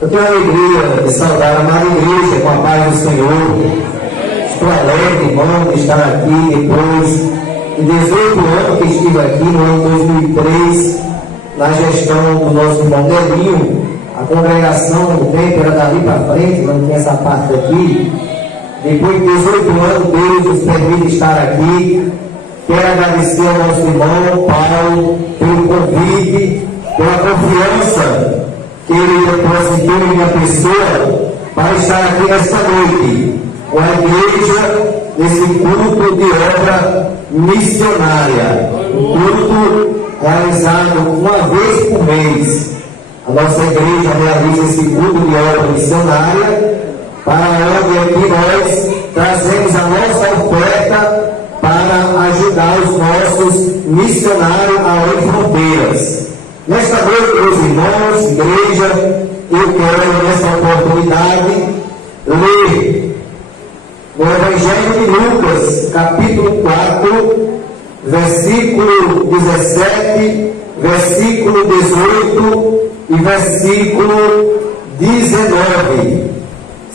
Eu tenho a alegria de saudar a amada igreja com a paz do Senhor. Estou alegre, irmão, de estar aqui depois de 18 anos que estive aqui no ano 2003, na gestão do nosso irmão Nelinho. A congregação no tempo era dali para frente, não tinha essa parte aqui. Depois de 18 anos, Deus nos permite estar aqui. Quero agradecer ao nosso irmão Paulo pelo convite, pela confiança que ele depositou em minha pessoa para estar aqui nesta noite, com a igreja, nesse culto de obra missionária, um culto realizado uma vez por mês. A nossa igreja realiza esse culto de obra missionária, para onde aqui nós trazemos a nossa oferta para ajudar os nossos missionários além fronteiras. Nesta noite, meus irmãos, igreja, eu quero nessa oportunidade ler no Evangelho de Lucas, capítulo 4, versículo 17, versículo 18 e versículo 19.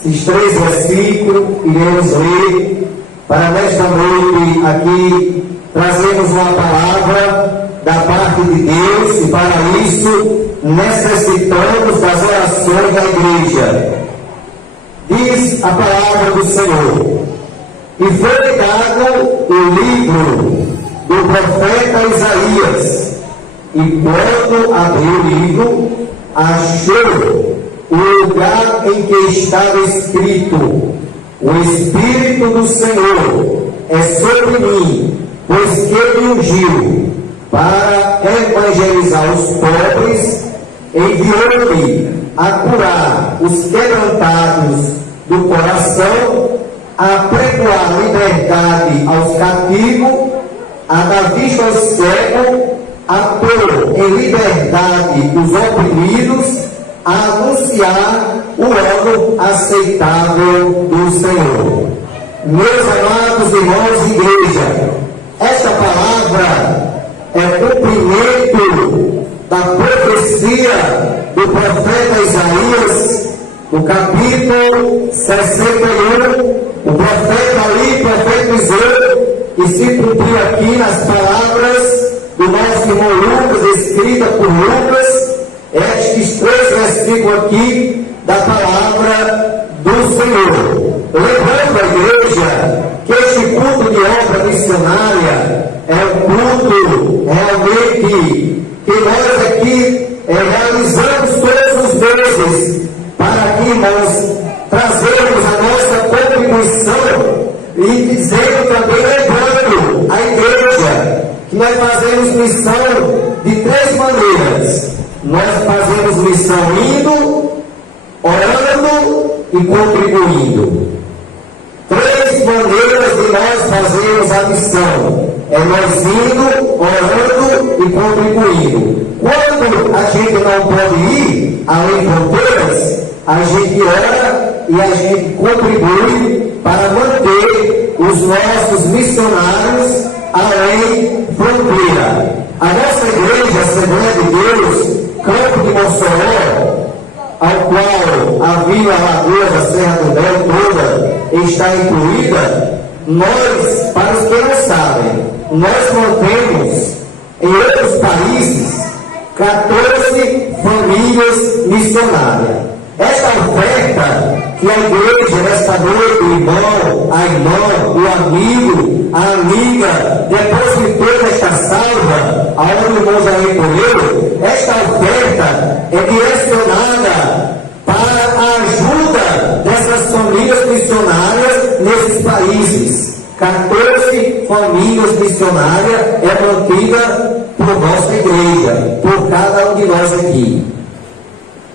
Esses três versículos iremos ler para nesta noite aqui trazermos uma palavra da parte de Deus, e para isso necessitamos das orações da igreja. Diz a palavra do Senhor: e foi dado o livro do profeta Isaías, e quando abriu o livro, achou o lugar em que estava escrito: o Espírito do Senhor é sobre mim, pois que me ungiu para evangelizar os pobres, enviou-me a curar os quebrantados do coração, a pregoar liberdade aos cativos, a dar vista aos cegos, a pôr em liberdade os oprimidos, a anunciar o ano aceitável do Senhor. Meus amados irmãos de igreja, esta palavra é cumprimento da profecia do profeta Isaías, no capítulo 61, o profeta ali profetizou e se cumpriu aqui nas palavras do nosso irmão Lucas, escrita por Lucas, estes três versículos aqui da palavra do Senhor. Lembrando a igreja que este culto de obra missionária é um culto realmente que nós aqui realizamos todos os meses, para que nós trazemos a nossa contribuição e dizendo também, lembrando a igreja, que nós fazemos missão de três maneiras. Nós fazemos missão indo, orando e contribuindo. Três maneiras de nós fazermos a missão: é nós indo, orando e contribuindo. Quando a gente não pode ir além fronteiras, a gente ora e a gente contribui para manter os nossos missionários além fronteira. A nossa igreja, Assembleia de Deus, Campo de Mossoró, ao qual a Vila Lagoa da Serra do Belo toda está incluída, nós, para os que não sabem, nós mantemos em outros países 14 famílias missionárias. Esta oferta que a igreja nesta noite, o irmão, a irmã, o amigo, a amiga, depositou nesta salva, aonde o irmão já recolheu, esta oferta é direcionada para a ajuda dessas famílias missionárias nesses países. 14 famílias missionárias é mantida por nossa igreja, por cada um de nós aqui.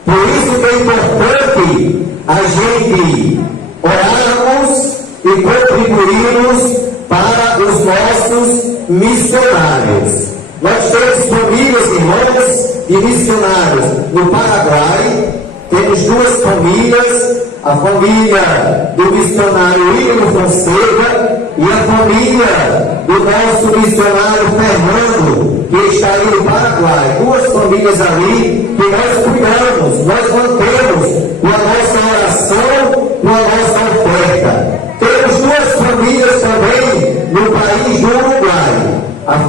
Por isso que é importante a gente orarmos e contribuirmos para os nossos missionários. Nós temos famílias, irmãos, de missionários no Paraguai. Temos duas famílias, a família do missionário William Fonseca e a família do nosso missionário Fernando, que está aí no Paraguai. Duas famílias ali que nós cuidamos, nós mantemos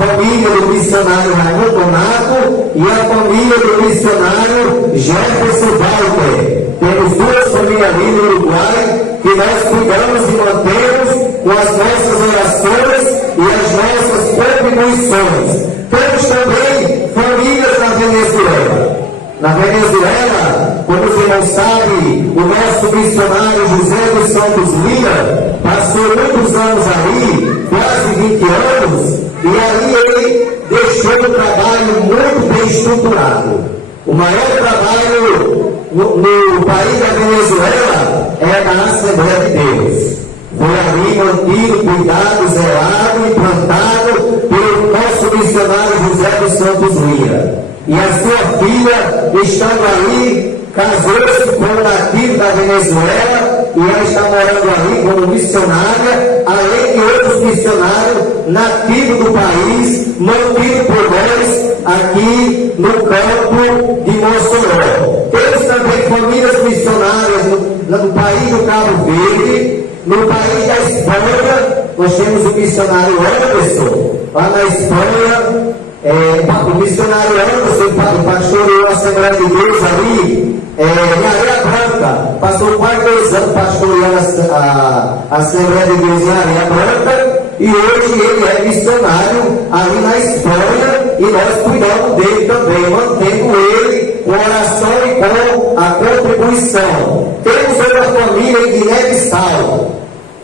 família do missionário Raimundo Donato e a família do missionário Jefferson Walter. Temos duas famílias ali no Uruguai que nós cuidamos e mantemos com as nossas orações e as nossas contribuições. Temos também famílias na Venezuela. Na Venezuela, como os irmãos sabem, o nosso missionário José dos Santos Lira passou muitos anos ali, quase 20 anos, e ali ele deixou um trabalho muito bem estruturado. O maior trabalho no país da Venezuela é na Assembleia de Deus. Foi ali mantido, cuidado, zelado e plantado pelo nosso missionário José dos Santos Lira. E a sua filha, estando ali, casou-se com um nativo da Venezuela e ela está morando ali como missionária, além de outros missionários nativos do país, mantidos por nós aqui no campo de Mossoró. Temos também famílias missionárias no país do Cabo Verde, no país da Espanha. Nós temos o missionário Anderson, lá na Espanha. O missionário Anderson pastoreou a Assembleia de Deus ali em Areia Branca, passou quase 2 anos pastoreando a Assembleia de Deus em Areia Branca, e hoje ele é missionário ali na Espanha e nós cuidamos dele também, mantendo ele com oração e com a contribuição. Temos outra família em Guiné-Bissau,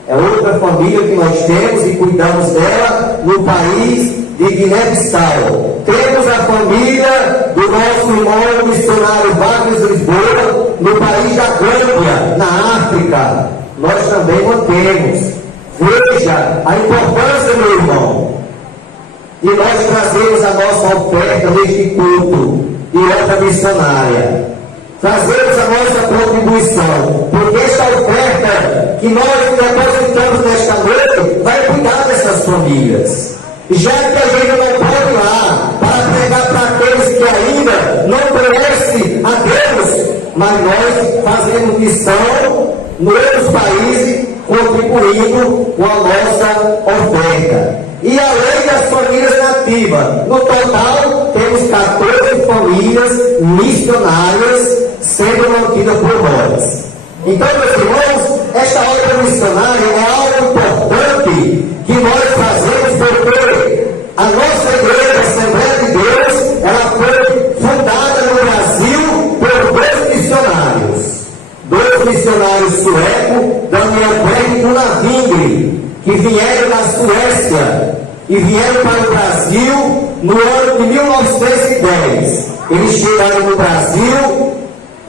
é outra família que nós temos e cuidamos dela no país de Guiné-Bissau. Temos a família do nosso irmão missionário Wagner Lisboa no país da Gâmbia, na África. Nós também mantemos. Veja a importância, meu irmão. E nós trazemos a nossa oferta neste culto de obra missionária. Trazemos a nossa contribuição, porque esta oferta que nós depositamos nesta noite vai cuidar dessas famílias. Já que a gente não pode ir lá para pregar para aqueles que ainda não conhecem a Deus, mas nós fazemos missão nos outros países, contribuindo com a nossa oferta. E além das famílias nativas, no total temos 14 famílias missionárias sendo mantidas por nós. Então, meus irmãos, esta obra missionária é algo importante que nós fazemos porque a nossa igreja, a Assembleia de Deus, ela foi fundada no Brasil por 2 missionários suecos, Daniel Berg e Gunnar Wingre, que vieram da Suécia e vieram para o Brasil no ano de 1910. Eles chegaram no Brasil,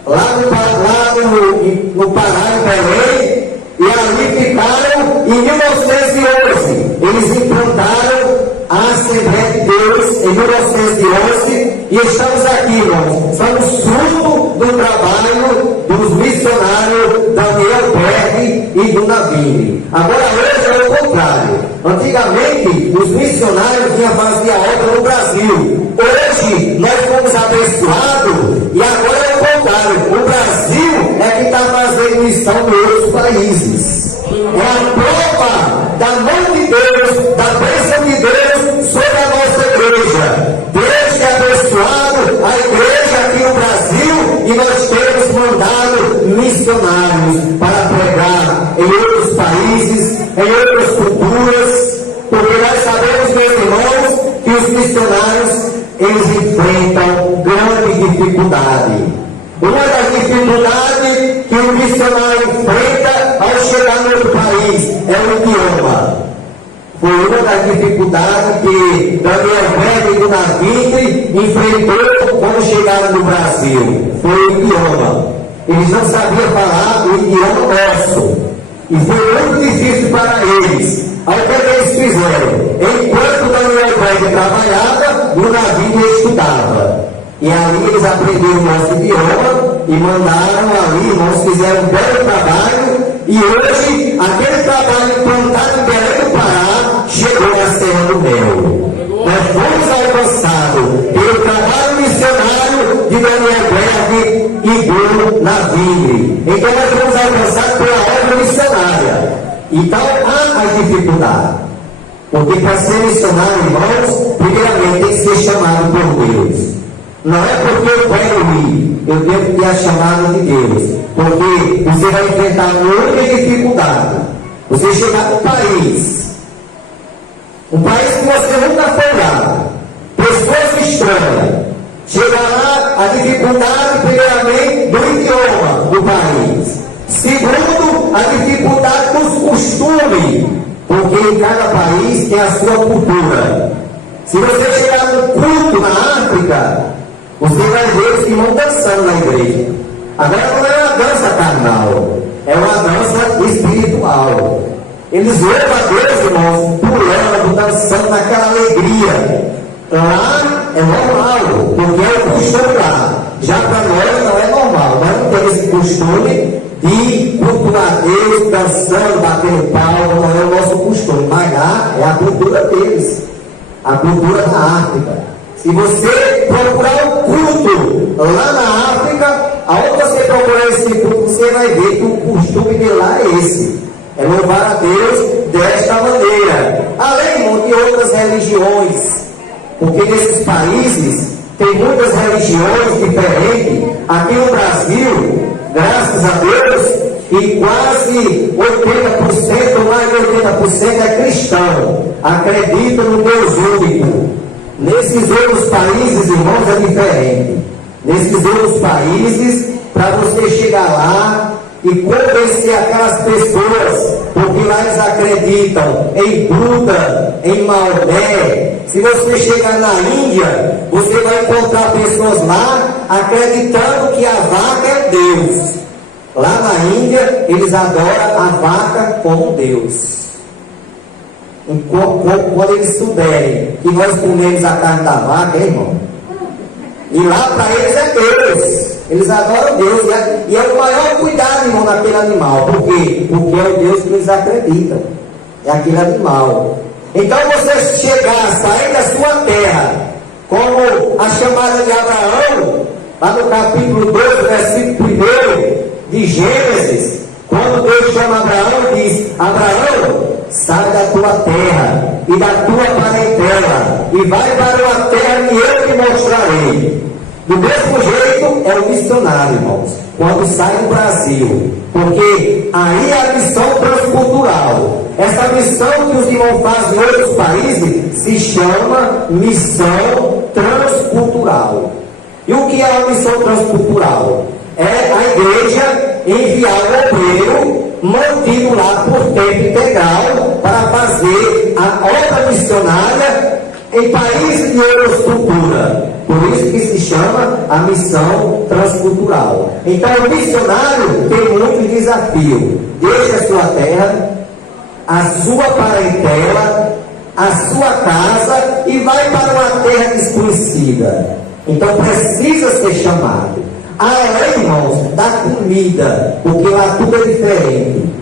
lá no Pará, em Belém, e ali ficaram. Em 1911 eles implantaram a Assembleia de Deus em 1911 e estamos aqui, irmãos. Somos fruto do trabalho dos missionários Daniel Berg e Gunnar Wingre. Agora hoje é o contrário. Antigamente os missionários vinham fazer a obra no Brasil. Hoje nós fomos abençoados e agora é o contrário. O Brasil é que está fazendo missão em outros países. É a prova da mão de Deus, da bênção de Deus sobre a nossa igreja. Deus tem abençoado a igreja aqui no Brasil e nós temos mandado missionários para pregar em outros países, em outras culturas, porque nós sabemos, meus irmãos, que os missionários eles enfrentam grande dificuldade. Uma das dificuldades que o missionário enfrenta ao chegar no outro país é o idioma. Foi uma das dificuldades que Daniel Berg e Gunnar Wingre enfrentou quando chegaram no Brasil. Foi o idioma. Eles não sabiam falar o idioma nosso. E foi muito difícil para eles. Aí o que eles fizeram? Enquanto Daniel Berg trabalhava, Gunnar Wingre estudava. E ali eles aprenderam o nosso idioma e mandaram ali, irmãos, fizeram um belo trabalho. E hoje, aquele trabalho implantado em Belém do Pará chegou à Serra do Mel. Nós fomos alcançados pelo trabalho missionário de Daniel Berg e Gunnar Wingre. Então nós fomos alcançados pela obra missionária. Então há as dificuldades. Porque para ser missionário, irmãos, primeiramente tem que ser chamado por Deus. Não é porque eu quero ir, eu tenho que ter a chamada de Deus. Porque você vai enfrentar muita dificuldade. Você chegar num país que você nunca foi lá, pessoas estranhas, chegar lá, a dificuldade, primeiramente, do idioma do país. Segundo, a dificuldade dos costumes, porque em cada país tem a sua cultura. Se você chegar num culto na África, você vai ver os irmãos dançando na igreja. Agora não é uma dança carnal, é uma dança espiritual. Eles louvam a Deus, irmãos, pulando, dançando naquela alegria. Lá é normal, porque é o costume lá. Já para nós não é normal, nós não temos esse costume de cultuar Deus, dançando, batendo palma, não é o nosso costume. Mas lá é a cultura deles, a cultura da África. Se você procurar um culto lá na África, aonde você procurar esse culto, você vai ver que o costume de lá é esse. É louvar a Deus desta maneira. Além de outras religiões. Porque nesses países tem muitas religiões diferentes. Aqui no Brasil, graças a Deus, e quase 80%, mais de 80% é cristão. Acredita no Deus único. Nesses outros países, irmãos, é diferente. Nesses outros países, para você chegar lá e convencer aquelas pessoas, porque lá eles acreditam em Buda, em Maomé. Se você chegar na Índia, você vai encontrar pessoas lá acreditando que a vaca é Deus. Lá na Índia, eles adoram a vaca como Deus. Quando eles souberem que nós comemos a carne da vaca, irmão, e lá para eles é Deus. Eles adoram Deus, e é o maior cuidado, irmão, naquele animal. Por quê? Porque é o Deus que eles acreditam. É aquele animal. Então você chegar, sair da sua terra, como a chamada de Abraão, lá no capítulo 12, versículo 1 de Gênesis, quando Deus chama Abraão e diz: Abraão, sai da tua terra e da tua parentela e vai para uma terra que eu te mostrarei. Do mesmo jeito é o missionário, irmãos, quando sai do Brasil, porque aí é a missão transcultural. Essa missão que os irmãos fazem em outros países se chama missão transcultural. E o que é a missão transcultural? É a igreja enviar o obreiro mantido lá por tempo integral para fazer a obra missionária em países de outra cultura. Por isso que se chama a missão transcultural. Então o missionário tem muitos desafios. Deixa a sua terra, a sua parentela, a sua casa e vai para uma terra desconhecida. Então precisa ser chamado. Além, irmãos, da comida, porque lá tudo é diferente.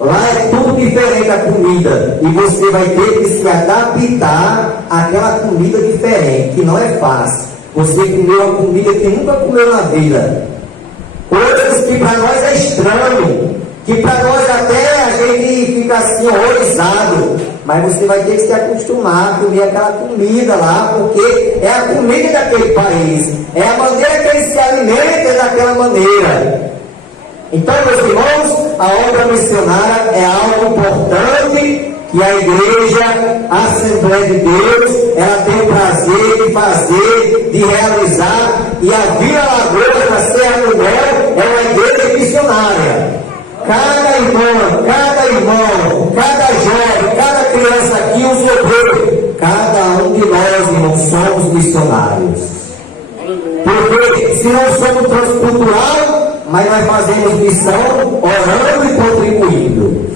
Lá é tudo diferente a comida. E você vai ter que se adaptar àquela comida diferente, que não é fácil. Você comeu uma comida que nunca comeu na vida. Coisas que para nós é estranho. Que para nós até a gente fica assim horrorizado. Mas você vai ter que se acostumar a comer aquela comida lá, porque é a comida daquele país. É a maneira que eles se alimentam daquela maneira. Então, meus irmãos, a obra missionária é algo importante que a igreja, a Assembleia de Deus, ela tem o prazer de fazer, de realizar. E a Vila Lagoa da Serra do Mel é uma igreja missionária. Cada irmão, cada jovem, cada criança aqui, os obreiros, cada um de nós, irmãos, somos missionários. Porque se não somos transcultural, mas nós fazemos missão orando e contribuindo.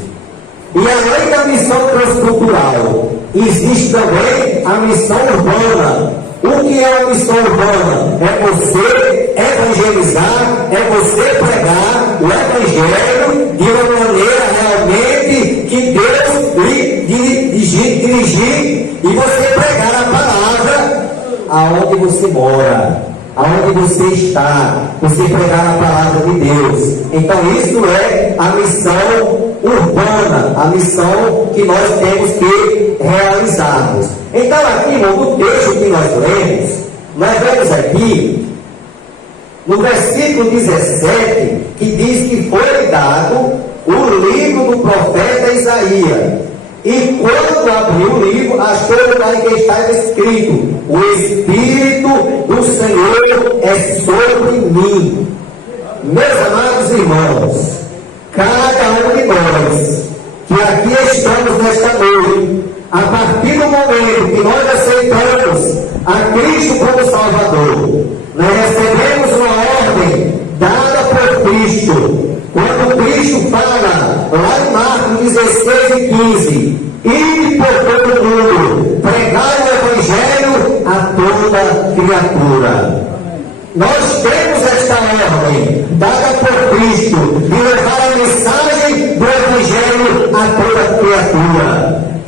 E além da missão transcultural, existe também a missão urbana. O que é a missão urbana? É você evangelizar, é você pregar o evangelho de uma maneira realmente que Deus lhe dirigir e você pregar a palavra aonde você mora, aonde você está, você pregar a palavra de Deus. Então isso é a missão urbana, a missão que nós temos que realizarmos. Então aqui, no texto que nós nós vemos aqui, no versículo 17, que diz que foi dado o livro do profeta Isaías. E quando abriu o livro, achou o lugar que estava escrito: o Espírito do Senhor é sobre mim. Meus amados irmãos, cada um de nós que aqui estamos nesta noite, a partir do momento que nós aceitamos a Cristo como Salvador, nós recebemos uma ordem dada por Cristo. Quando Cristo fala lá em Marcos 16 e 15: ide por todo mundo, pregai o Evangelho a toda criatura. Nós temos esta ordem dada por Cristo de levar a mensagem do Evangelho a toda criatura.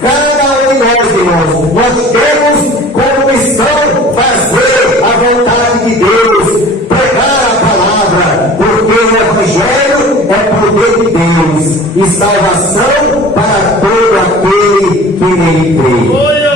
Cada um de nós, irmãos, nós temos como missão fazer a vontade de Deus, pregar a palavra, porque o Evangelho é poder de Deus e salvação para todo aquele que nele crê.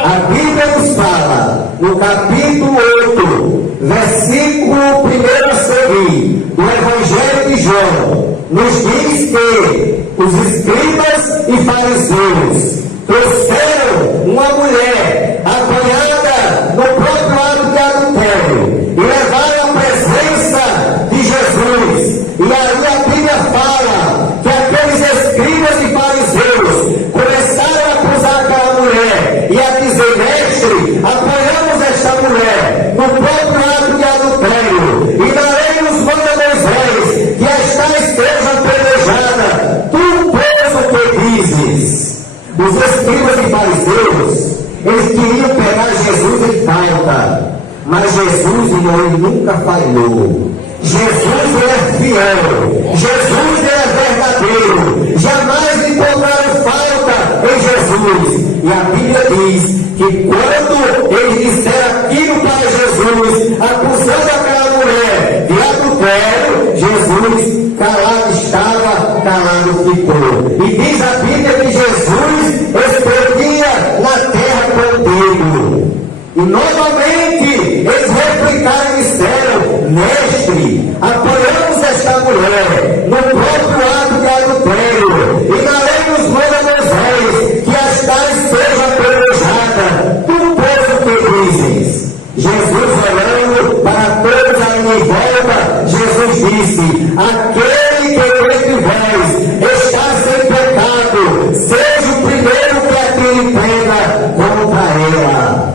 A Bíblia nos fala, no capítulo 8, versículo 1 a seguir, do Evangelho de João, nos diz que os escribas e fariseus trouxeram uma mulher apanhada no próprio ato de adultério e levaram à presença de Jesus. E aí a Bíblia fala que aqueles escribas e fariseus começaram a acusar aquela mulher e a dizer: mestre, apanhamos esta mulher no próprio ato de adultério, e na lei nos manda Moisés que esta esteja apedrejada. Tu, pois, o que dizes? Os escribas e fariseus, eles queriam pegar Jesus em falta, mas Jesus, irmão, ele nunca falhou. Jesus é fiel, Jesus é verdadeiro, jamais encontraram falta em Jesus. E a Bíblia diz que quando eles disseram aquilo para Jesus, acusando aquela mulher de adultério, Jesus calado estava, calado ficou. E diz a Bíblia que Jesus explodia na terra com o dedo. E novamente eles replicaram e disseram: mestre, apoiamos esta mulher no próprio ato de adultério, e na lei nos manda Moisés que as tais seja apedrejada. Tu, pois, o que dizes? Jesus, olhando para todos aí em volta, Jesus disse: aquele que entre vós está sem pecado, seja o primeiro que atire pedra contra ela.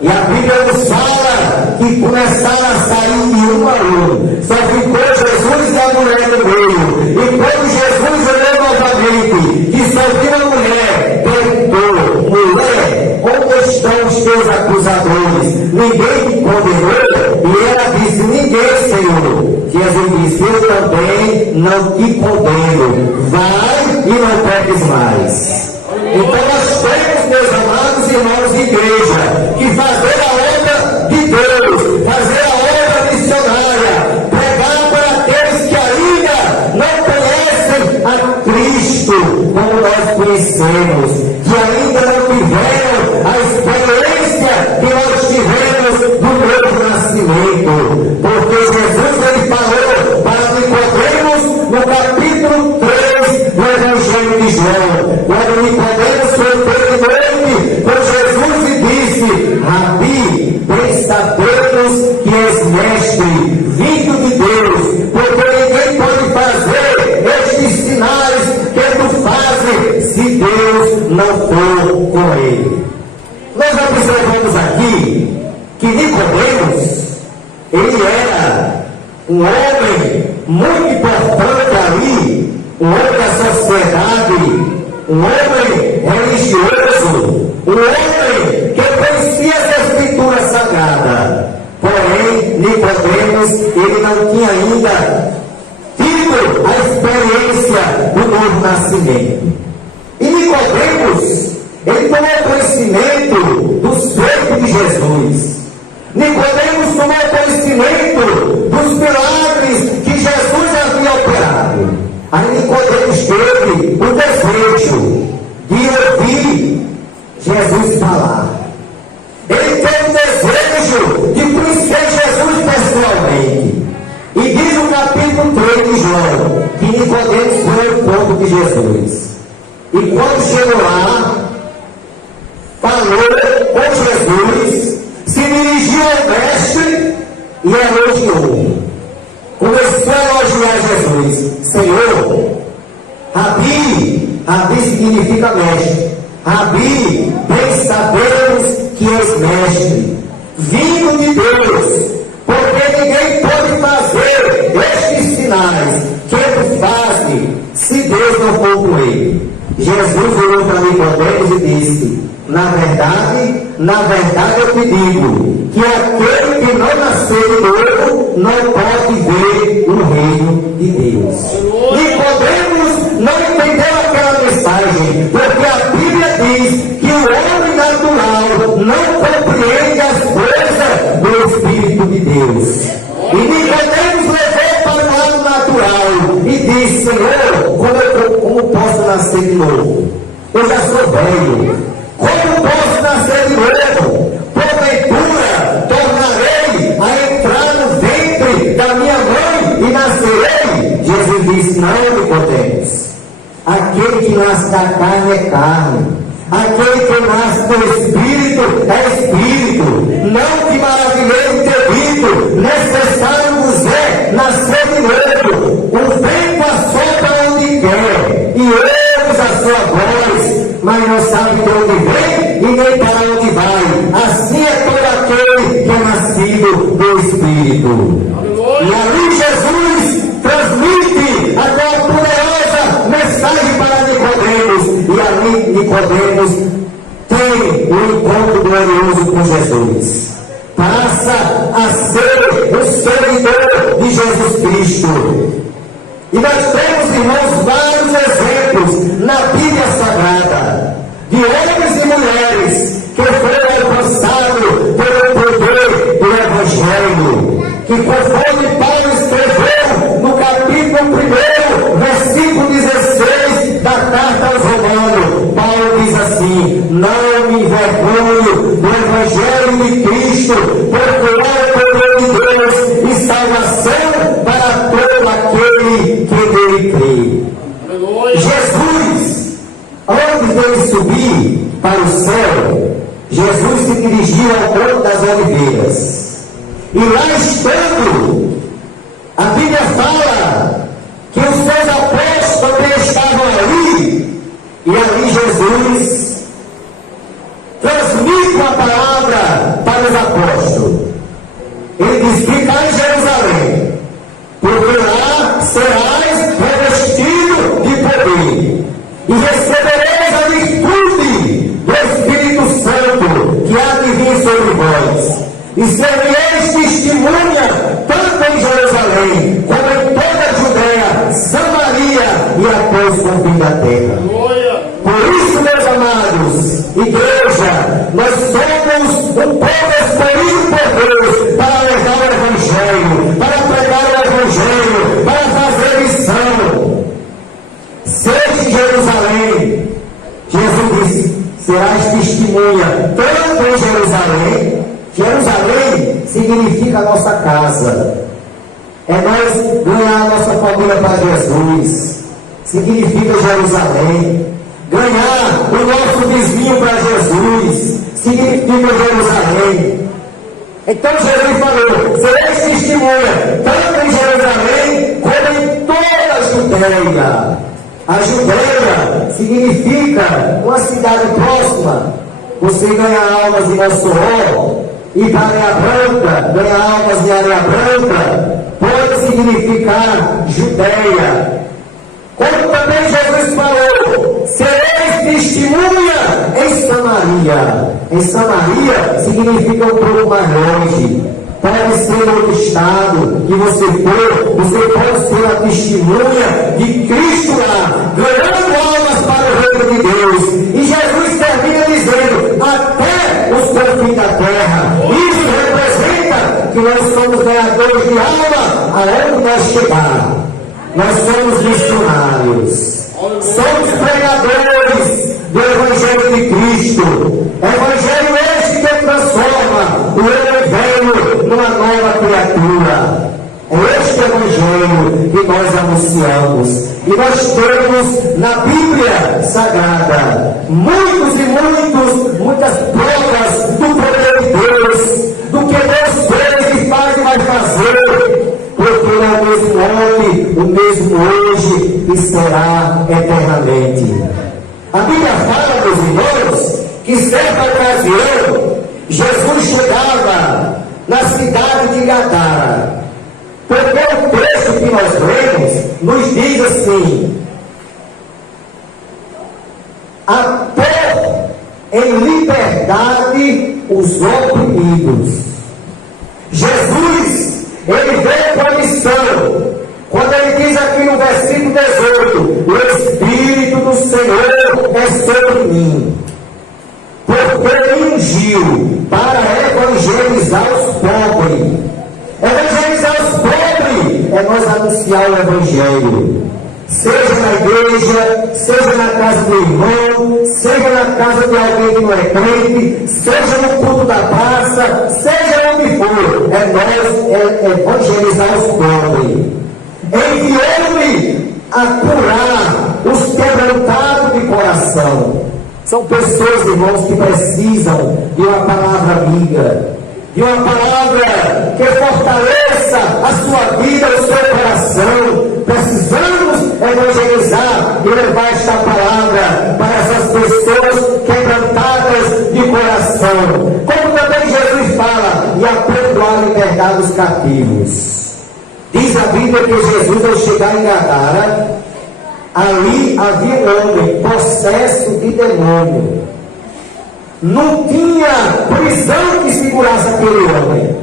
E a Bíblia nos fala que começaram a sair de um a um. Só ficou Jesus e a mulher no meio. E quando Jesus olhou novamente, que só viu a mulher, perguntou: mulher, onde estão os teus acusadores? Ninguém te condenou? E ela disse: ninguém, Senhor. Jesus disse: eu também não te condeno. Vai e não peques mais. Então nós temos, meus amados irmãos de igreja, que fazer a obra de Deus, fazer a obra missionária, pregar para aqueles que ainda não conhecem a Cristo como nós conhecemos, que ainda não tiveram a experiência que nós tivemos do novo nascimento. Porque Jesus, ele falou para Nicodemos no capítulo 3 do Evangelho de João, quando Nicodemos foi de noite com Jesus e disse: Rabi, bem sabemos que és mestre, vindo de Deus, porque ninguém pode fazer estes sinais que tu fazes se Deus não for com ele. Nós observamos aqui que Nicodemos, ele era um homem muito importante ali, um homem da sociedade, um homem religioso, um homem que conhecia as escrituras sagradas. Porém, Nicodemos, ele não tinha ainda tido a experiência do novo nascimento. E Nicodemos, ele tomou conhecimento dos feitos de Jesus. Nicodemos tomou conhecimento dos milagres que Jesus havia operado. desejo de ouvir Jesus falar. Ele tem um desejo de conhecer Jesus pessoalmente. E diz no capítulo 3 de João que Nicodemos foi ao encontro de Jesus. E quando chegou lá, falou com Jesus, se dirigiu ao mestre e elogiou. Começou a elogiar Jesus. Senhor, Rabi, Rabi significa mestre. Rabi, bem sabemos que és mestre, vindo de Deus, porque ninguém pode fazer estes sinais que ele faz se Deus não for com ele. Jesus olhou para Nicodemos e disse: na verdade eu te digo que aquele que não nasceu de novo não pode ver o reino de Deus. Nicodemos não entendeu aquela mensagem, porque a Bíblia diz que o homem natural não compreende as coisas do Espírito de Deus. E Nicodemos levou para o lado natural e disse: Senhor, como posso nascer de novo? Eu já sou velho. Como posso nascer de novo? Porventura, tornarei a entrar no ventre da minha mãe e nascerei? Jesus disse: não, Nicodemos. Aquele que nasce da carne é carne. Aquele que nasce do Espírito é Espírito. Não te maravilhei em ter dito: necessário vos é nascer de novo. O vento assopra onde quer e ouves a sua voz, mas não sabe de onde vem e nem para onde vai. Assim é todo aquele que é nascido do Espírito. E ali Jesus transmite aquela poderosa mensagem para Nicodemos. E ali Nicodemos tem um encontro glorioso com Jesus. Passa a ser o seguidor de Jesus Cristo. E nós temos, irmãos, vários exemplos na Bíblia Sagrada de homens e mulheres que foram alcançados pelo poder do Evangelho, que conforme Paulo escreveu no capítulo 1, versículo 16 da carta aos Romanos, Paulo diz assim: não me envergonho do Evangelho de Cristo, porque é o poder de Deus e salvação para todo aquele que nele crê. Jesus, antes dele subir para o céu, Jesus se dirigiu ao Monte das Oliveiras. E lá estando, a Bíblia fala que os seus apóstolos também estavam ali, e ali Jesus transmite uma palavra para os apóstolos. Ele diz: ficai em Jerusalém, porque lá serás revestido de poder, e recebereis a virtude do Espírito Santo que há de vir sobre vós. E sereis testemunha tanto em Jerusalém como em toda a Judéia, Samaria e até os confins da terra. Por isso, meus amados, igreja, nós somos um povo escolhido por Deus para levar o Evangelho, para pregar o Evangelho, para fazer missão. Seja em Jerusalém, Jesus disse: serás testemunha tanto em Jerusalém. Jerusalém significa a nossa casa. É nós ganhar a nossa família para Jesus. Significa Jerusalém. Ganhar o nosso vizinho para Jesus. Significa Jerusalém. Então Jesus falou: sereis testemunha tanto em Jerusalém como em toda a Judéia. A Judéia significa uma cidade próxima. Você ganha almas em Mossoró, e para Areia Branca, ganhar almas em Areia Branca, pode significar Judéia. Como também Jesus falou: sereis testemunha em Samaria. Em Samaria significa um pouco mais longe. Pode ser outro estado que você for, você pode ser a testemunha de Cristo lá, ganhando almas para o reino de Deus. E Jesus termina dizendo: até os confins da terra. Isso representa que nós somos ganhadores de alma aonde nós chegar. Nós somos missionários, somos pregadores. Evangelho de Cristo. Evangelho este que transforma o homem velho numa nova criatura. É este Evangelho que nós anunciamos. E nós temos na Bíblia Sagrada muitas provas do poder de Deus, do que Deus fez e faz e vai fazer, porque Ele é o mesmo ontem, o mesmo hoje e será eternamente. A Bíblia fala, meus irmãos, que certa ocasião Jesus chegava na cidade de Gadara. Porque o texto que nós lemos nos diz assim: a pôr em liberdade os oprimidos. Jesus, ele veio com a missão. Quando ele diz aqui no versículo 18: o Espírito do Senhor é sobre mim, porque ele ungiu para evangelizar os pobres. Evangelizar os pobres é nós anunciar o Evangelho, seja na igreja, seja na casa do irmão, seja na casa de alguém que não é crente, seja no culto da praça, seja onde for, é nós evangelizar os pobres. Enviou-me a curar os quebrantados de coração. São pessoas, irmãos, que precisam de uma palavra amiga, de uma palavra que fortaleça a sua vida, o seu coração. Precisamos evangelizar e levar esta palavra para essas pessoas quebrantadas de coração. Como também Jesus fala, e a perdoar a liberdade dos cativos. Diz a Bíblia que Jesus, ao chegar em Gadara, ali havia um homem possesso de demônio. Não tinha prisão que segurasse aquele homem.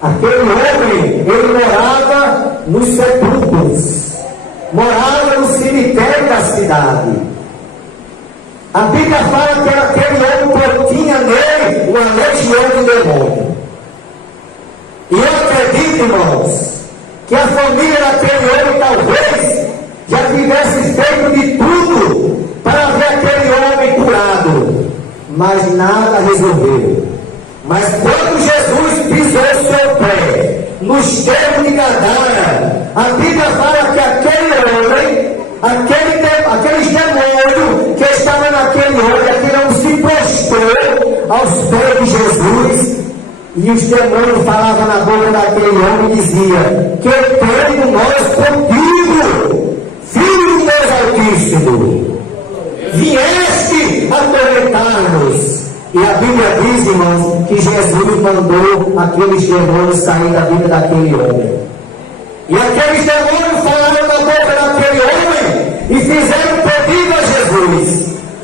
Aquele homem, ele morava nos sepulcros, morava no cemitério da cidade. A Bíblia fala que aquele homem tinha nele uma legião de demônio. E eu acredito, irmãos, que a família daquele homem talvez já tivesse feito de tudo para ver aquele homem curado, mas nada resolveu. Mas quando Jesus pisou seu pé nos termos de Gadara, a Bíblia fala que aquele homem, aqueles demônios que estavam naquele homem, que não se prostrou aos pés de Jesus, e os demônios falavam na boca daquele homem e diziam: que temos nós contigo, Filho de Deus Altíssimo, vieste atormentar-nos. E a Bíblia diz, irmãos, que Jesus mandou aqueles demônios sair da vida daquele homem. E aqueles demônios falaram na boca daquele homem e fizeram pedido a Jesus: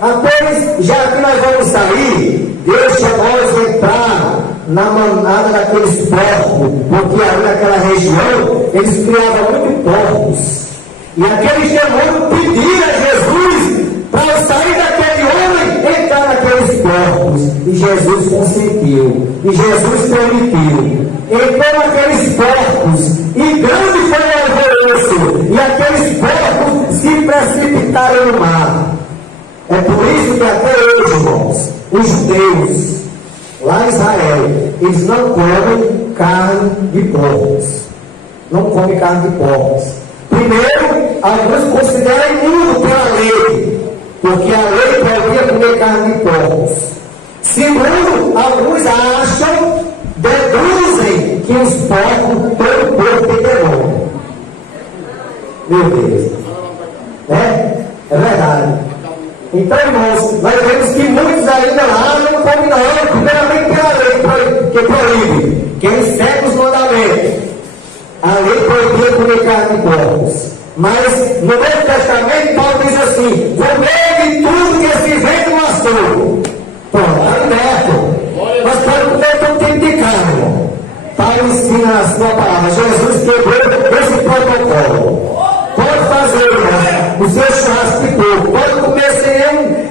apenas, já que nós vamos sair, deixa nós entrar na manada daqueles porcos, porque ali naquela região eles criavam muito porcos. E aqueles demônios pediram a Jesus para sair daquele homem e entrar naqueles porcos. E Jesus consentiu. E Jesus permitiu. Entrou naqueles porcos. E grande foi o alvoroço. E aqueles porcos se precipitaram no mar. É por isso que até hoje, irmãos, os judeus, lá em Israel, eles não comem carne de porcos. Não comem carne de porcos. Primeiro, alguns consideram imundo pela lei, porque a lei proibia comer carne de porcos. Segundo, alguns acham, deduzem que os porcos, todo porco tem demônio. Meu Deus. É verdade. Então, irmãos, nós vemos que muitos ainda lá não comem não, primeiramente pela lei que proíbe, que eles seguem os mandamentos. A lei proibia comer carne de porcos. Mas no Novo Testamento, Paulo diz assim: comer de tudo que se vende no açougue. Pronto, está liberto. Nós podemos comer todo tipo de carne, irmão. Paulo ensina a sua palavra. Jesus quebrou esse protocolo. Pode fazer, irmão, o seu churrasco de porco. Pode comer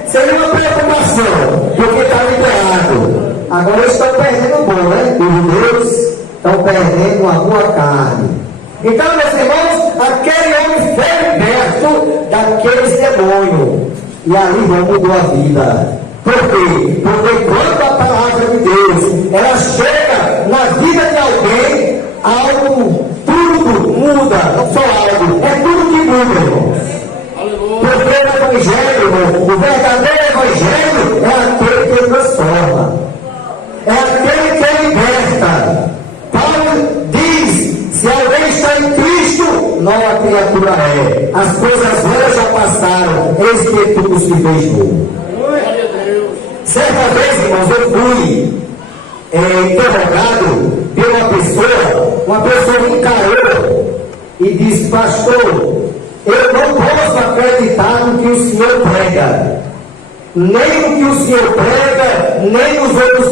sem nenhuma preocupação, porque está liberado. Agora eles estão perdendo o bom, né? Os judeus estão perdendo a boa carne. Então, meus irmãos, aquele homem foi liberto daqueles demônios. E ali mudou a vida. Por quê? Porque quando a palavra de Deus ela chega na vida de alguém, algo, tudo muda, não só algo, é tudo que muda, irmãos. Porque o Evangelho, irmão, o verdadeiro Evangelho é aquele que transforma, é aquele que liberta. Paulo diz: se alguém está em Cristo, nova criatura é. As coisas velhas já passaram, eis que tudo se fez novo. Certa vez, irmãos, eu fui interrogado por uma pessoa me encarou e disse: pastor, eu não posso acreditar no que o senhor prega, nem no que o senhor prega, nem nos outros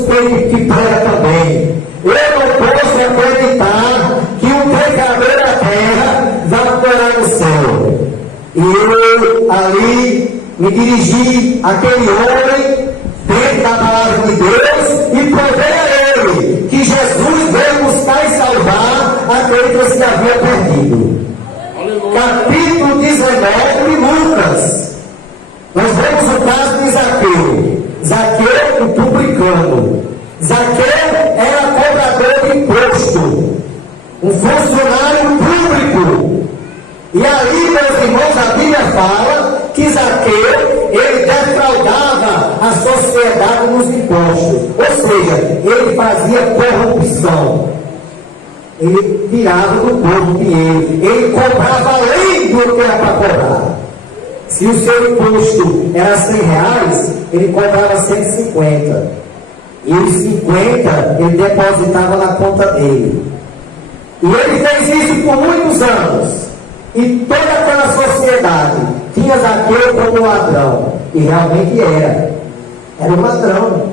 que prega também. Eu não posso acreditar que um pecador da terra vai morar no céu. E eu ali me dirigi àquele homem dentro da palavra de Deus e provei a ele que Jesus veio buscar e salvar aquele que se havia perdido. Capítulo 19 de Lucas, nós vemos o caso de Zaqueu. Zaqueu, o publicano. Zaqueu era cobrador de imposto, um funcionário público. E ali, meus irmãos, a Bíblia fala que Zaqueu, ele defraudava a sociedade nos impostos, ou seja, ele fazia corrupção, ele tirava do povo dinheiro, ele cobrava além do que era para cobrar. Se o seu imposto era R$100, ele cobrava 150, e os 50 ele depositava na conta dele. E ele fez isso por muitos anos. E toda aquela sociedade tinha Zaqueu como ladrão. E realmente era um ladrão.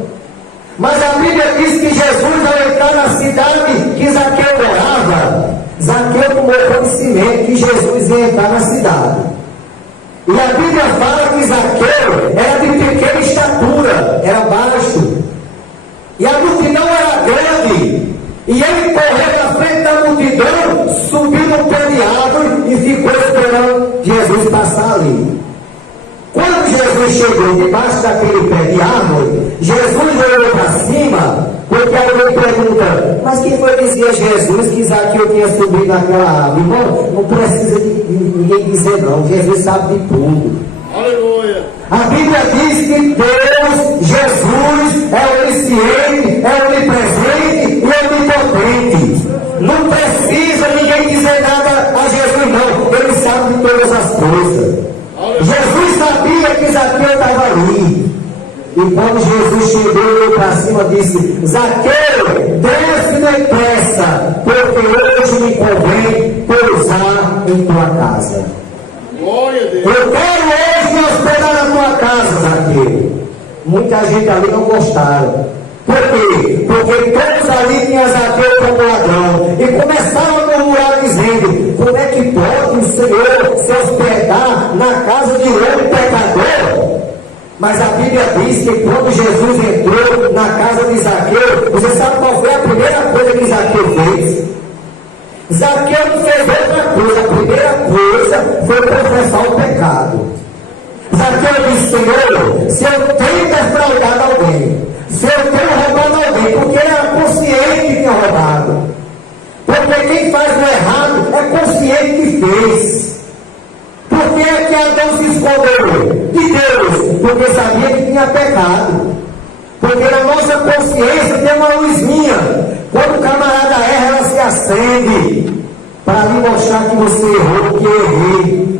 Mas a Bíblia diz que Jesus, ao entrar na cidade que Zaqueu morava, Zaqueu tomou conhecimento que Jesus ia entrar na cidade. E a Bíblia fala que Zaqueu era de pequena estatura, era baixo. E a multidão era grande. E ele correu na frente da multidão, subiu no pé de árvore e ficou esperando Jesus passar ali. Quando Jesus chegou debaixo daquele pé de árvore, Jesus olhou para cima, porque alguém pergunta: mas quem foi dizer a Jesus que Zaqueu tinha subido naquela árvore? Irmão, não precisa de ninguém dizer não, Jesus sabe de tudo. Aleluia! A Bíblia diz que Deus, Jesus, é onisciente, é onipresente e onipotente. Não precisa ninguém dizer nada a Jesus não, ele sabe de todas as coisas. Jesus sabia que Zaqueu estava ali. E quando Jesus chegou, olhou para cima e disse: Zaqueu, desce depressa, porque hoje me convém pousar em tua casa. Glória a Deus. Eu quero hoje me hospedar na tua casa, Zaqueu. Muita gente ali não gostaram. Por quê? Porque todos ali tinham Zaqueu como ladrão. E começaram a murmurar dizendo: como é que pode o Senhor se hospedar na casa de um pecador? Mas a Bíblia diz que quando Jesus entrou na casa de Zaqueu, você sabe qual foi a primeira coisa que Zaqueu fez? Zaqueu não fez outra coisa. A primeira coisa foi confessar o pecado. Zaqueu disse: Senhor, se eu tenho defraudado alguém, se eu tenho roubado alguém, porque ele era consciente que tinha roubado. Porque quem faz o errado é consciente que fez. Por que é que Adão se escondeu de Deus? Porque sabia que tinha pecado. Porque na nossa consciência tem uma luzinha. Quando o camarada erra, ela se acende para lhe mostrar que você errou, que eu errei.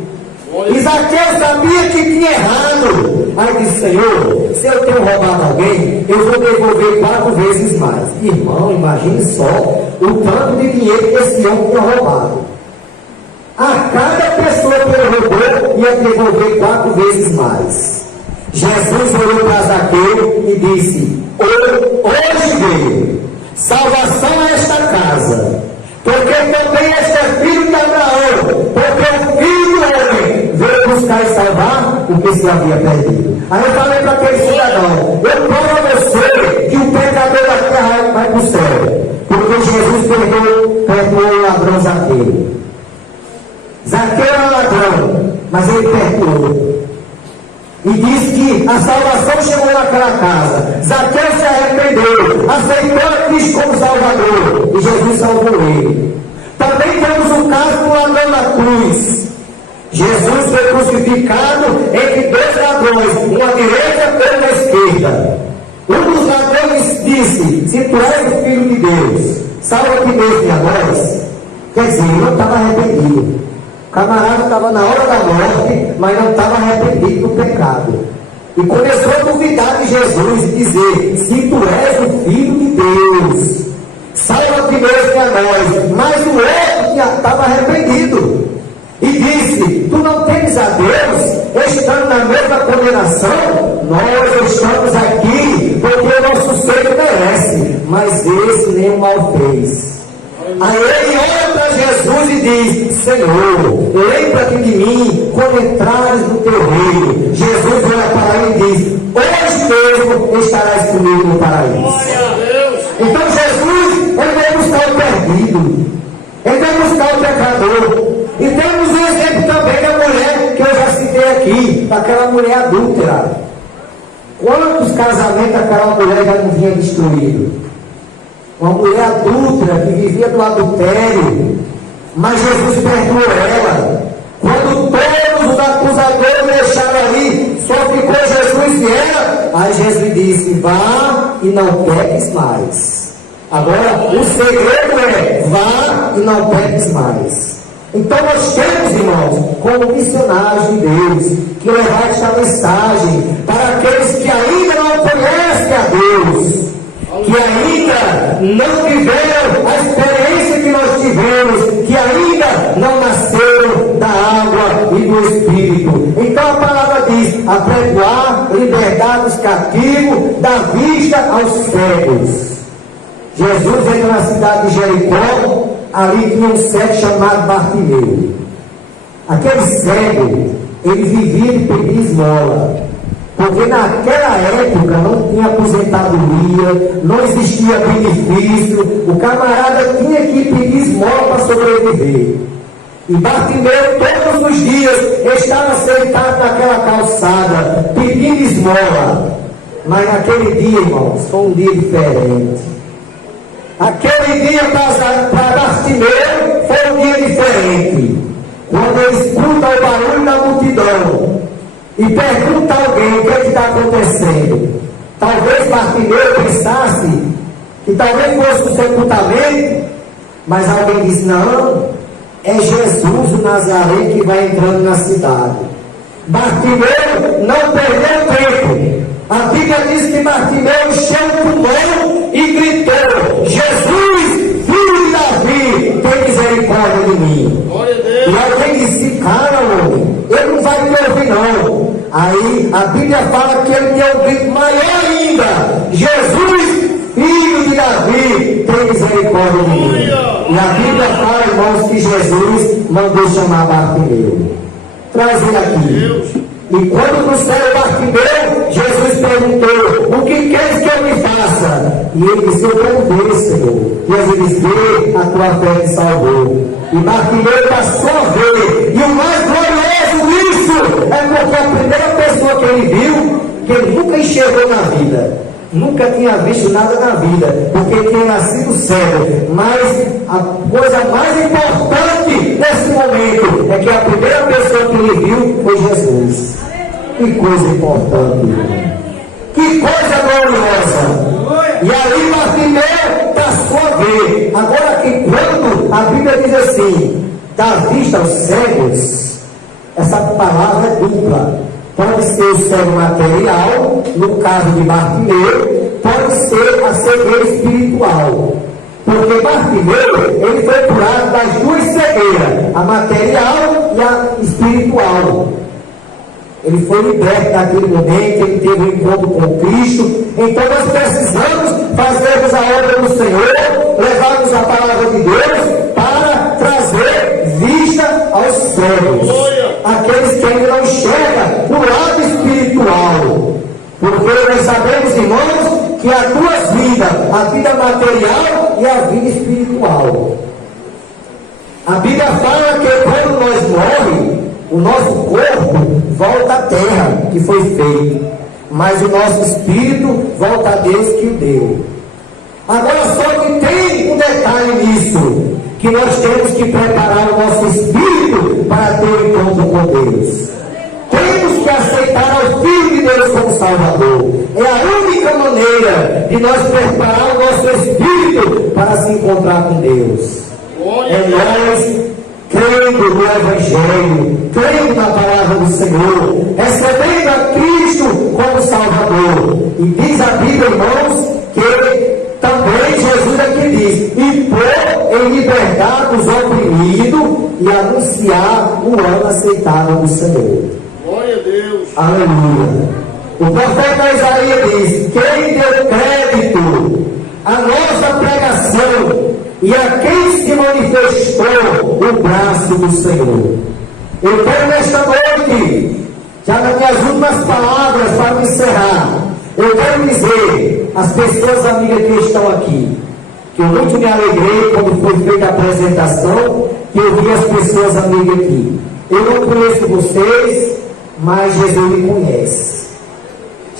E Zaqueu sabia que tinha errado. Aí disse: Senhor, se eu tenho roubado alguém, eu vou devolver 4 vezes mais. Irmão, imagine só o tanto de dinheiro que esse homem tinha roubado. A cada pessoa que ele roubou, ia devolver 4 vezes mais. Jesus olhou para Zaqueu e disse: hoje veio salvação a esta casa, porque também este é filho de Abraão, porque o filho do homem veio buscar e salvar o que se havia perdido. Aí eu falei para aquele cidadão: eu provo a você que o pecador da terra vai para o céu, porque Jesus perdoou o ladrão Zaqueu. Zaqueu era ladrão, mas ele perdoou. E diz que a salvação chegou naquela casa. Zaqueu se arrependeu, aceitou a Cristo como Salvador, e Jesus salvou ele. Também temos o caso do ladrão na cruz. Jesus foi crucificado entre dois ladrões, um à direita e outro à esquerda. Um dos ladrões disse: se tu és o Filho de Deus, salva-te mesmo e a nós. Quer dizer, ele não estava arrependido. O camarada estava na hora da morte, mas não estava arrependido do pecado. E começou a duvidar de Jesus e dizer: se tu és o Filho de Deus, salva-te mesmo e a nós. Mas o outro estava arrependido. E disse: tu não temes a Deus, estando na mesma condenação? Nós estamos aqui porque o nosso Senhor merece, mas esse nem o mal fez. Aí ele olha para Jesus e diz: Senhor, lembra-te de mim quando entrares no teu reino. Jesus olha para ele e diz: hoje mesmo estarás comigo no paraíso. Então Jesus, ele vai buscar o perdido, ele vai buscar o pecador. E temos um exemplo também da mulher que eu já citei aqui, daquela mulher adúltera. Quantos casamentos aquela mulher já não vinha destruído? Uma mulher adúltera que vivia do adultério, mas Jesus perdoou ela. Quando todos os acusadores deixaram ali, só ficou Jesus e ela. Aí Jesus disse: vá e não peques mais. Agora o segredo é: vá e não peques mais. Então nós temos, irmãos, como missionários de Deus, que levar esta mensagem para aqueles que ainda não conhecem a Deus, que ainda não viveram a experiência que nós tivemos, que ainda não nasceram da água e do Espírito. Então a palavra diz: apregoar liberdade dos cativos, dar vista aos cegos. Jesus entra na cidade de Jericó. Ali tinha um cego chamado Bartimeu. Aquele cego, ele vivia de pedir esmola, porque naquela época não tinha aposentadoria, não existia benefício, o camarada tinha que pedir esmola para sobreviver. E Bartimeu todos os dias estava sentado naquela calçada, pedindo esmola. Mas naquele dia, irmãos, foi um dia diferente. Aquele dia para Bartimeu foi um dia diferente. Quando ele escuta o barulho da multidão e pergunta a alguém o que é que está acontecendo, talvez Bartimeu pensasse que talvez fosse o sepultamento, mas alguém disse: não, é Jesus o Nazaré que vai entrando na cidade. Bartimeu não perdeu tempo. A Bíblia diz que Bartimeu encheu o pulmão e gritou: Jesus, filho de Davi, tem misericórdia de mim. E alguém disse: cara, homem, ele não vai me ouvir não. Aí a Bíblia fala que ele deu um grito maior ainda: Jesus, filho de Davi, tem misericórdia de mim. E a Bíblia fala, irmãos, que Jesus mandou chamar Bartimeu. Traz ele aqui. E quando trouxeram Bartimeu, Jesus perguntou: o que queres que eu me faça? E ele disse: eu quero ver, Senhor. E ele disse: vê, a tua fé te salvou. E Bartimeu passou a ver. E o mais glorioso nisso é porque a primeira pessoa que ele viu, que ele nunca enxergou na vida, nunca tinha visto nada na vida, porque tinha nascido cego. Mas a coisa mais importante nesse momento é que a primeira pessoa que ele viu foi Jesus. Que coisa importante, que coisa gloriosa. E ali Bartimeu passou a ver. Agora que quando a Bíblia diz assim, dá vista aos cegos, essa palavra é dupla. Pode ser o cego material, no caso de Bartimeu, pode ser a cegueira espiritual. Porque Bartimeu, ele foi curado das duas cegueiras, a material e a espiritual. Ele foi liberto naquele momento, ele teve um encontro com Cristo. Então nós precisamos fazermos a obra do Senhor, levarmos a palavra de Deus para trazer vista aos cegos, aqueles que ainda não enxergam no lado espiritual. Porque nós sabemos, irmãos, que há duas vidas: a vida material e a vida espiritual. A Bíblia fala que quando nós morremos, O nosso corpo volta à terra que foi feito, mas o nosso espírito volta a Deus que o deu. Agora só que tem um detalhe nisso, que nós temos que preparar o nosso espírito para ter um encontro com Deus. Temos que aceitar ao Filho de Deus como Salvador. É a única maneira de nós preparar o nosso espírito para se encontrar com Deus. É nós crendo no Evangelho, crendo na palavra do Senhor, recebendo a Cristo como Salvador. E diz a Bíblia, irmãos, que também Jesus aqui diz: e pôr em liberdade os oprimidos e anunciar o ano aceitável do Senhor. Glória a Deus. Aleluia. O profeta Isaías diz: quem deu crédito à nossa pregação e a quem se manifestou o braço do Senhor. Eu quero nesta noite, já nas minhas últimas palavras para me encerrar, eu quero dizer às pessoas amigas que estão aqui, que eu muito me alegrei quando foi feita a apresentação, que eu vi as pessoas amigas aqui. Eu não conheço vocês, mas Jesus me conhece.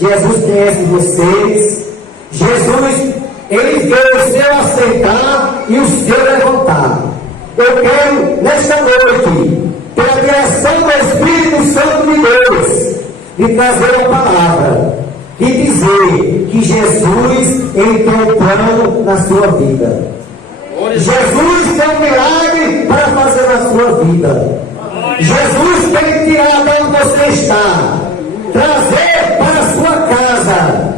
Jesus conhece vocês. Jesus, Ele vê o seu assentar e o seu levantar. Eu quero, nesta noite, pela direção do Espírito Santo de Deus, de trazer a palavra e dizer que Jesus, Ele tem um plano na sua vida. Jesus tem um milagre para fazer na sua vida. Jesus quer tirar de onde você está, trazer para a sua casa,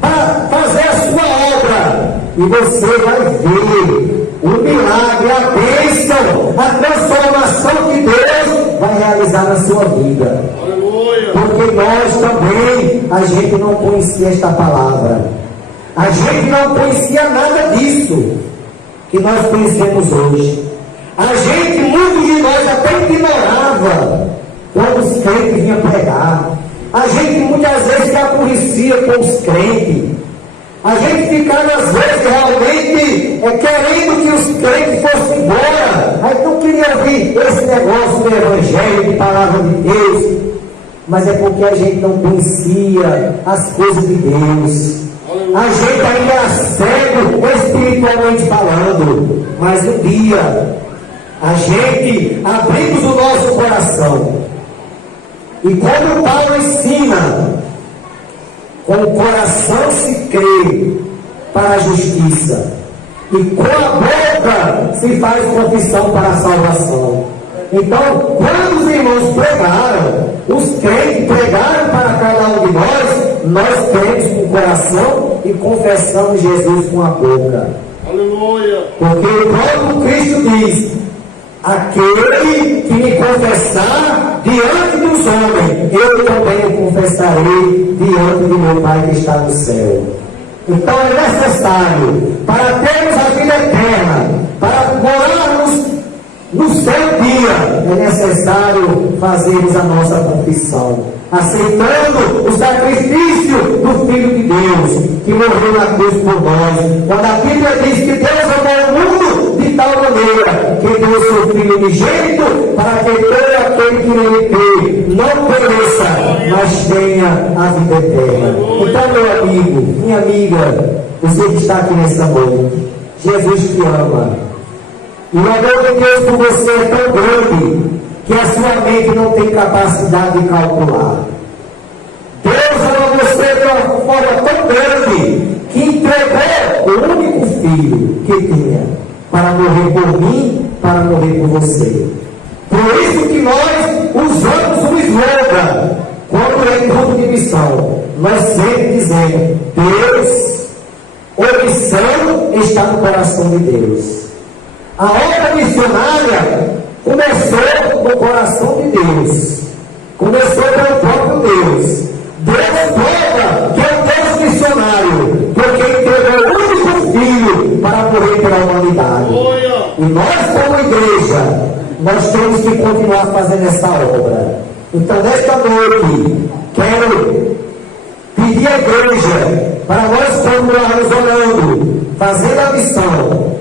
para fazer a sua obra, e você vai ver o milagre, a bênção, a transformação que Deus vai realizar na sua vida. Aleluia. Porque nós também, a gente não conhecia esta palavra, a gente não conhecia nada disso que nós conhecemos hoje. A gente, muitos de nós até ignorava quando os crentes vinham pregar. A gente muitas vezes se aborrecia com os crentes. A gente ficava às vezes realmente querendo que os crentes fossem embora. Aí não queria ouvir esse negócio do Evangelho, de palavra de Deus. Mas é porque a gente não conhecia as coisas de Deus. A gente ainda era cego espiritualmente falando. Mas um dia a gente abrimos o nosso coração. E como Paulo ensina, com o coração se crê para a justiça, e com a boca se faz confissão para a salvação. Então, quando os irmãos pregaram, os crentes pregaram para cada um de nós cremos com o coração e confessamos Jesus com a boca. Aleluia. Porque o próprio Cristo diz: aquele que me confessar diante dos homens, eu também o confessarei diante de meu Pai que está no céu. Então é necessário, para termos a vida eterna, para morarmos no céu dia, é necessário fazermos a nossa confissão, aceitando o sacrifício do Filho de Deus, que morreu na cruz por nós. Quando a Bíblia diz que Deus amou o mundo de tal maneira que deu seu Filho unigênito, para que todo aquele que nele crê não pereça, mas tenha a vida eterna. Então, meu amigo, minha amiga, você que está aqui nessa noite, Jesus te ama. E o amor de Deus por você é tão grande que a sua mente não tem capacidade de calcular. Deus ama você de uma forma tão grande que entregou o único filho que tinha para morrer por mim, para morrer por você. Por isso que nós usamos um slogan quando é culto de missão. Nós sempre dizemos: Deus, a missão está no coração de Deus. A obra missionária começou no coração de Deus. Começou pelo próprio Deus. Deus prova que é o Deus missionário, porque entregou o único filho para morrer pela humanidade. E nós, como igreja, nós temos que continuar fazendo essa obra. Então, nesta noite, quero pedir à igreja para nós continuarmos orando, fazendo a missão.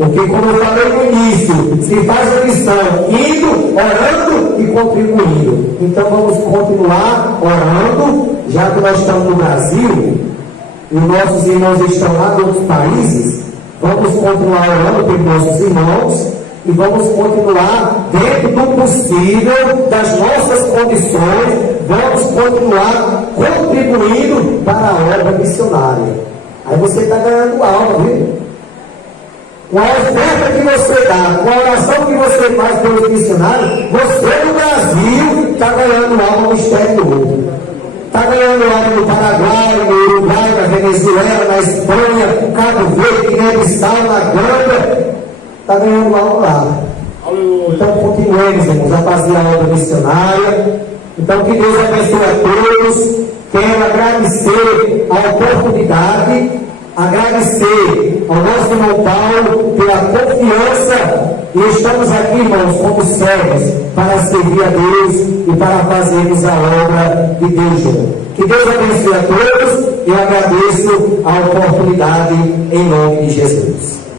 Porque, como eu falei no início, se faz a missão indo, orando e contribuindo. Então vamos continuar orando, já que nós estamos no Brasil, e os nossos irmãos estão lá em outros países. Vamos continuar orando pelos nossos irmãos e vamos continuar, dentro do possível, das nossas condições, vamos continuar contribuindo para a obra missionária. Aí você está ganhando alma, viu? Com a oferta que você dá, com a oração que você faz pelos missionários, você no Brasil está ganhando alma no exterior. Está ganhando alma no Paraguai, no Uruguai, na Venezuela, na Espanha, Cabo Verde, Guiné-Bissau, na Gâmbia. Está ganhando alma lá. Aleluia. Então continuemos, irmãos, a fazer a obra missionária. Então que Deus abençoe a todos. Quero agradecer a oportunidade, agradecer ao nosso irmão Paulo pela confiança, e estamos aqui, irmãos, como servos, para servir a Deus e para fazermos a obra de Deus junto. Que Deus abençoe a todos. Eu agradeço a oportunidade em nome de Jesus.